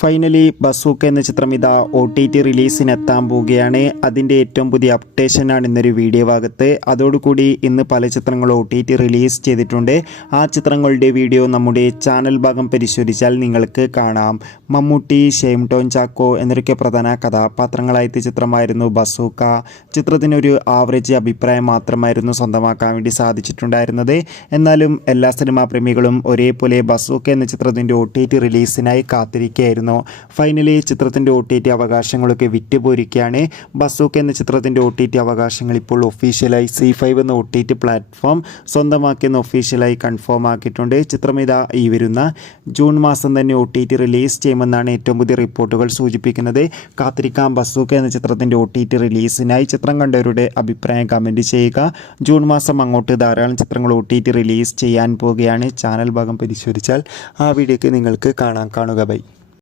Finally bazooka എന്ന ചിത്രം ഇതാ OTT റിലീസിനെത്താൻ പോവുകയാണ്. അതിൻ്റെ ഏറ്റവും പുതിയ അപ്ഡേഷനാണ് ഇന്നൊരു വീഡിയോ ഭാഗത്ത്. അതോടുകൂടി ഇന്ന് പല ചിത്രങ്ങളും OTT റിലീസ് ചെയ്തിട്ടുണ്ട്. ആ ചിത്രങ്ങളുടെ വീഡിയോ നമ്മുടെ ചാനൽ ഭാഗം പരിശോധിച്ചാൽ നിങ്ങൾക്ക് കാണാം. മമ്മൂട്ടി, ഷെയ്ൻ ടോം ചാക്കോ എന്നൊക്കെ പ്രധാന കഥാപാത്രങ്ങളായ ചിത്രമായിരുന്നു ബസൂക്ക. ചിത്രത്തിനൊരു ആവറേജ് അഭിപ്രായം മാത്രമായിരുന്നു സ്വന്തമാക്കാൻ വേണ്ടി സാധിച്ചിട്ടുണ്ടായിരുന്നത്. എന്നാലും എല്ലാ സിനിമാ പ്രേമികളും ഒരേപോലെ ബസൂക്ക എന്ന ചിത്രത്തിൻ്റെ OTT റിലീസിനായി കാത്തിരിക്കുകയായിരുന്നു. ഫൈനലി ചിത്രത്തിൻ്റെ OTT അവകാശങ്ങളൊക്കെ വിറ്റുപോയിരിക്കുകയാണ്. ബസൂക്ക എന്ന ചിത്രത്തിൻ്റെ OTT അവകാശങ്ങൾ ഇപ്പോൾ ഒഫീഷ്യലായി ZEE5 എന്ന OTT പ്ലാറ്റ്ഫോം സ്വന്തമാക്കിയെന്ന് ഒഫീഷ്യലായി കൺഫേം ആക്കിയിട്ടുണ്ട്. ചിത്രം ഇതാ ഈ വരുന്ന ജൂൺ മാസം തന്നെ OTT റിലീസ് ചെയ്യുമെന്നാണ് ഏറ്റവും പുതിയ റിപ്പോർട്ടുകൾ സൂചിപ്പിക്കുന്നത്. കാത്തിരിക്കാം ബസൂക്ക എന്ന ചിത്രത്തിൻ്റെ OTT റിലീസിനായി. ചിത്രം കണ്ടവരുടെ അഭിപ്രായം കമൻറ്റ് ചെയ്യുക. ജൂൺ മാസം അങ്ങോട്ട് ധാരാളം ചിത്രങ്ങൾ OTT റിലീസ് ചെയ്യാൻ പോവുകയാണ്. ചാനൽ ഭാഗം പരിശോധിച്ചാൽ ആ വീഡിയോക്ക് നിങ്ങൾക്ക് കാണുക. ബൈ.